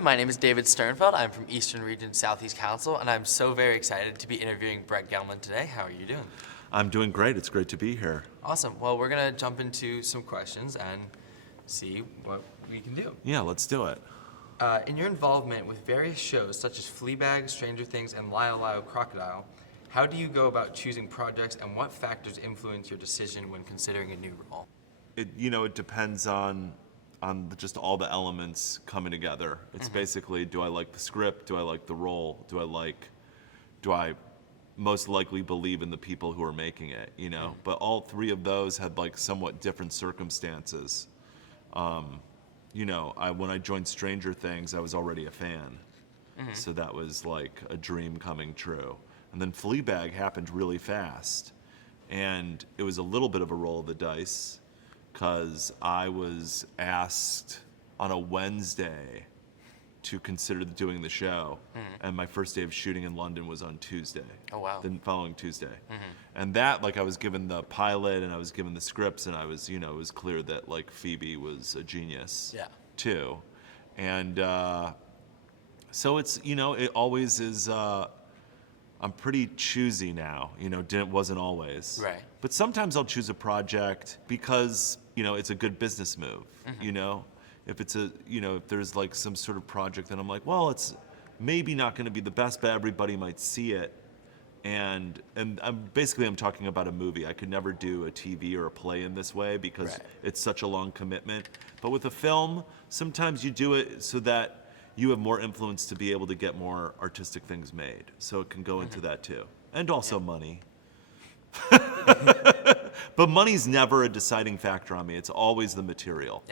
everyone. My name is David Sternfeld. I'm from Eastern Region Southeast Council, and I'm so very excited to be interviewing Brett Gelman today. How are you doing? I'm doing great. It's great to be here. Awesome. Well, we're going to jump into some questions and see what we can do. Yeah, let's do it. In your involvement with various shows such as Fleabag, Stranger Things, and Lyle Lyle Crocodile, how do you go about choosing projects, and what factors influence your decision when considering a new role? It depends on just all the elements coming together. It's basically, do I like the script? Do I like the role? Do I most likely believe in the people who are making it, But all three of those had like somewhat different circumstances. When I joined Stranger Things, I was already a fan. So that was like a dream coming true. And then Fleabag happened really fast. And it was a little bit of a roll of the dice because I was asked on a Wednesday to consider doing the show. And my first day of shooting in London was on Tuesday. Oh, wow. The following Tuesday. And that, I was given the pilot and I was given the scripts, and I was, it was clear that Phoebe was a genius too. And so it's, it always is, I'm pretty choosy now, wasn't always. Right. But sometimes I'll choose a project because, it's a good business move, If it's if there's some sort of project that I'm like, well, it's maybe not going to be the best, but everybody might see it. And I'm talking about a movie. I could never do a TV or a play in this way because it's such a long commitment. But with a film, sometimes you do it so that you have more influence to be able to get more artistic things made. So it can go into that too. And also money. But money's never a deciding factor on me. It's always the material.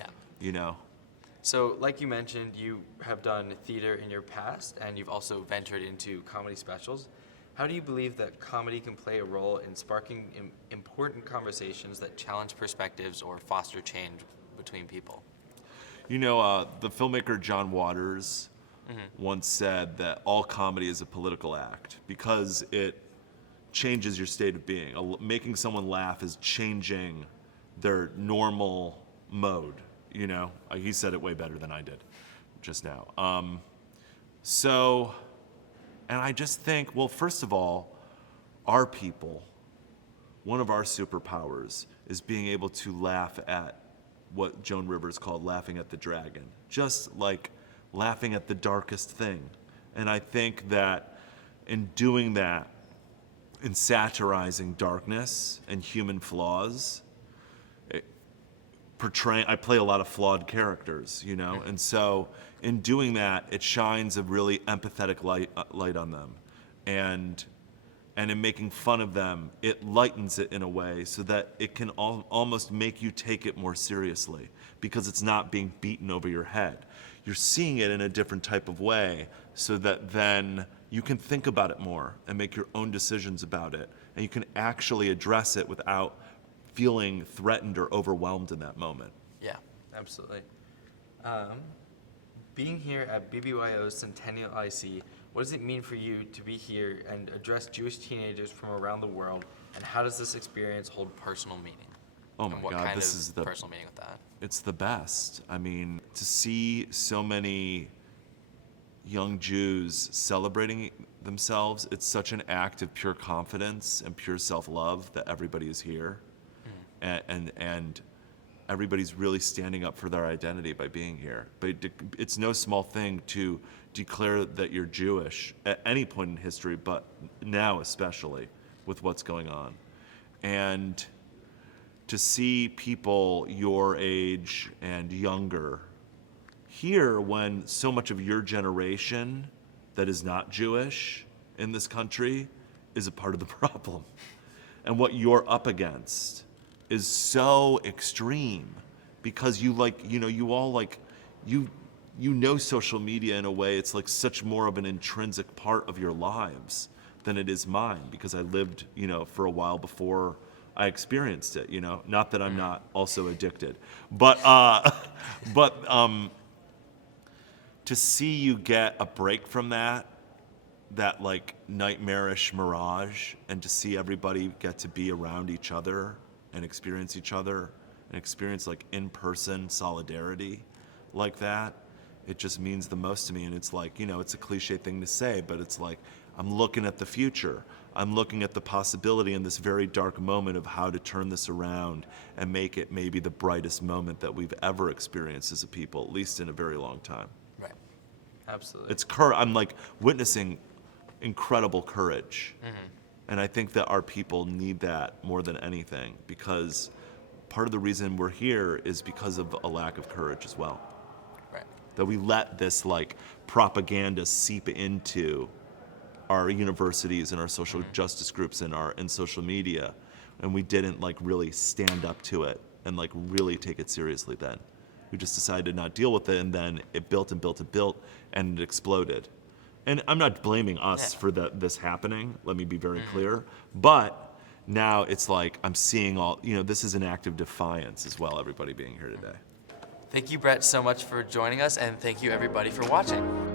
So, like you mentioned, you have done theater in your past, and you've also ventured into comedy specials. How do you believe that comedy can play a role in sparking important conversations that challenge perspectives or foster change between people? The filmmaker John Waters once said that all comedy is a political act because it changes your state of being. Making someone laugh is changing their normal mode. He said it way better than I did just now. And I just think, well, first of all, our people, one of our superpowers is being able to laugh at what Joan Rivers called laughing at the dragon, just like laughing at the darkest thing. And I think that in doing that, in satirizing darkness and human flaws, I play a lot of flawed characters, and so in doing that, it shines a really empathetic light on them, and in making fun of them, it lightens it in a way so that it can almost make you take it more seriously because it's not being beaten over your head. You're seeing it in a different type of way so that then you can think about it more and make your own decisions about it, and you can actually address it without feeling threatened or overwhelmed in that moment. Yeah, absolutely. Being here at BBYO's Centennial IC, what does it mean for you to be here and address Jewish teenagers from around the world, and how does this experience hold personal meaning? Oh my God, this is the personal meaning with that? It's the best. I mean, to see so many young Jews celebrating themselves, it's such an act of pure confidence and pure self-love that everybody is here. And everybody's really standing up for their identity by being here. But it's no small thing to declare that you're Jewish at any point in history, but now especially with what's going on. And to see people your age and younger here when so much of your generation that is not Jewish in this country is a part of the problem. And what you're up against is so extreme because you social media in a way. It's like such more of an intrinsic part of your lives than it is mine because I lived, for a while before I experienced it, not that I'm not also addicted, but to see you get a break from that like nightmarish mirage, and to see everybody get to be around each other and experience each other and experience like in-person solidarity like that it just means the most to me. And it's like, it's a cliche thing to say, but it's like, I'm looking at the future. I'm looking at the possibility in this very dark moment of how to turn this around and make it maybe the brightest moment that we've ever experienced as a people, at least in a very long time. Right. Absolutely. I'm like witnessing incredible courage. And I think that our people need that more than anything, because part of the reason we're here is because of a lack of courage as well. Right. That we let this like propaganda seep into our universities and our social justice groups and social media, and we didn't like really stand up to it and like really take it seriously then. We just decided to not deal with it, and then it built and built and built, and it exploded. And I'm not blaming us for this happening, let me be very clear, but now it's like I'm seeing this is an act of defiance as well, everybody being here today. Thank you, Brett, so much for joining us, and thank you, everybody, for watching.